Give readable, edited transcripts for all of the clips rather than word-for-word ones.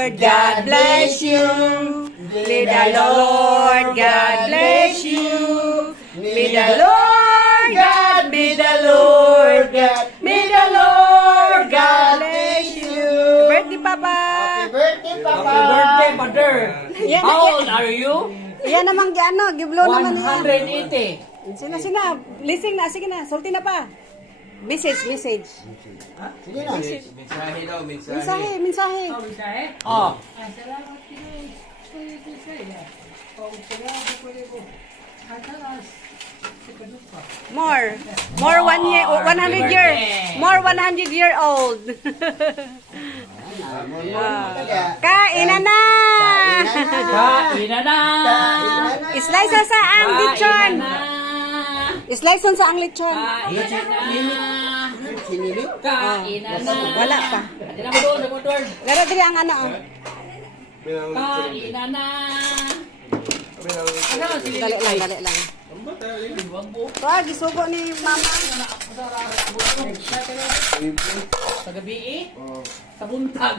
Lord God bless you. May the Lord God bless you. May the Lord God, may the Lord God, may the Lord God bless you. Happy birthday, Papa. Happy birthday, Papa. Happy birthday, mother. Yan, How old are you? Yan namang ano, giblo naman yan. 180. Sina, lising na, sige na, sulti na pa. Message. Sige na. Mensahe daw, mensahe. Mensahe. Oh. More 1 year, 100 year, more 100 year old. Kainan na! Kain na. Slice sa ang lechon. Slice sa ang lechon. Kain na. Sinili? Kain na. Wala pa. Ito na mo doon. Pero dili ang ano. Kain na. Dali lang. Wag, gisugo ni mama. Sa gabi sa buntag.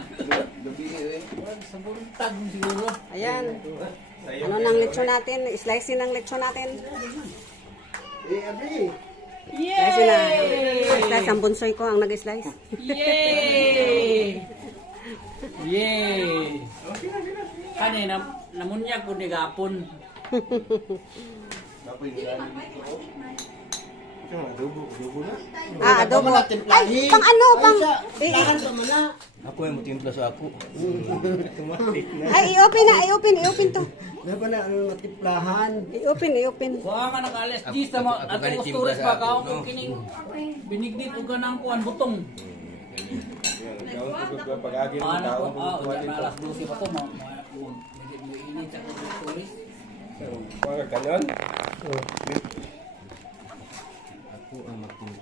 Sa buntag siguro. Ayan. Ano nang lechon natin? Slice ng lechon natin. Abri. Slice na. Slice ang bunsoy ko ang nag-slice. Yay! Kanina, namunyag ko ni gapon. Adobo. Ay, pang ano, pang... Ako yung mutimpla sa ako. Ay, i-open to. Dapat na ano matiplahan. I-open. Kuha ka ng alas G sa mga Ako atong ganit storage timba pa sa kao ako, kung no? kining binigdit ko ka ng kuan butong. Ano ko? Diyan alas 12 pa to mo. Init sa storage.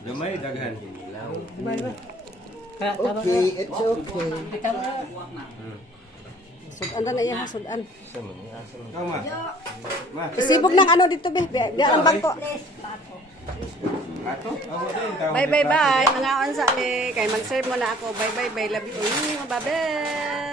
Gamay, daghan. Okay, it's okay. Sudan na yan, sudan. Kama. Ma. Isibog ng ano dito, be. Di ang bangko. Ato? Ako din. Bye. Mga onsa ni. Kay mag-serve mo na ako. Bye. Love you. Babel.